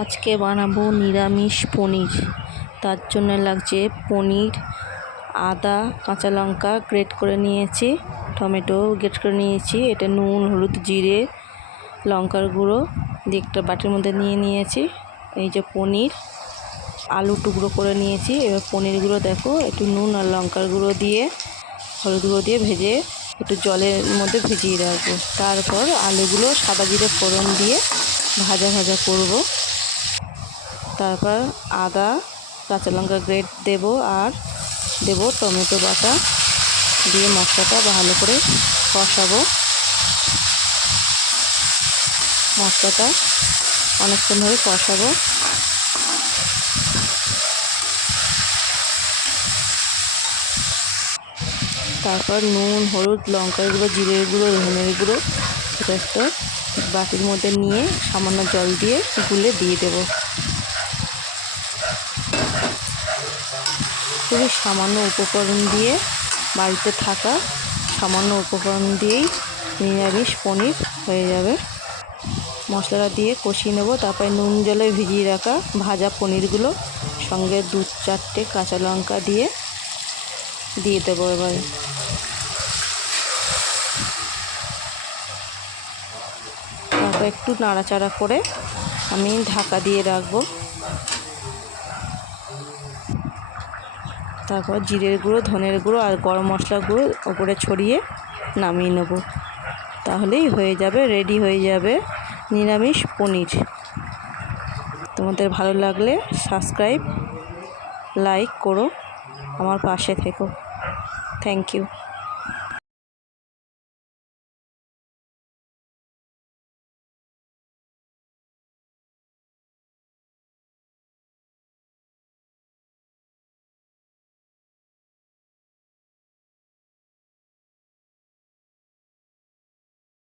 আজকে বানাবো নিরামিষ পনির। তার জন্য লাগছে পনির, আদা, কাঁচা লঙ্কা গ্রেট করে নিয়েছি, টমেটো গ্রেট করে নিয়েছি, এটা নুন, হলুদ, জিরে, লঙ্কার গুঁড়ো দিয়ে একটা বাটির মধ্যে নিয়ে নিয়েছি। এই যে পনির, আলু টুকরো করে নিয়েছি। এবার পনিরগুলো দেখো একটু নুন আর লঙ্কার গুঁড়ো দিয়ে, হলুদ গুঁড়ো দিয়ে ভেজে একটু জলের মধ্যে ভিজিয়ে রাখবো। তারপর আলুগুলো সাদা জিরে ফোড়ন দিয়ে ভাজা ভাজা করব। তারপর আদা, কাঁচা লঙ্কা গ্রেট দেব আর দেব টমেটো বাটা দিয়ে মশলাটা ভালো করে কষাবো। মশলাটা অনেকক্ষণ ধরে কষাবো। তারপর নুন, হলুদ, লঙ্কার গুঁড়ো, জিরের গুঁড়ো, ধনের গুঁড়ো এটা একটা বাটির মধ্যে নিয়ে সামান্য জল দিয়ে গুলে দিয়ে দেব। খুবই সামান্য উপকরণ দিয়ে, বাড়িতে থাকা সামান্য উপকরণ দিয়েই নিরামিষ পনির হয়ে যাবে। মশলাটা দিয়ে কষিয়ে নেব। তারপরে নুন জলে ভিজিয়ে রাখা ভাজা পনিরগুলো সঙ্গে 2-4টে কাঁচা লঙ্কা দিয়ে দেবো। এবারে তারপর একটু নাড়াচাড়া করে আমি ঢাকা দিয়ে রাখবো। তারপর জিরের গুঁড়ো, ধনের গুঁড়ো আর গরম মশলা গুঁড়ো ওপরে ছড়িয়ে নামিয়ে নেব। তাহলেই হয়ে যাবে, রেডি হয়ে যাবে নিরামিষ পনির। তোমাদের ভালো লাগলে সাবস্ক্রাইব, লাইক করো, আমার পাশে থেকো। Thank you.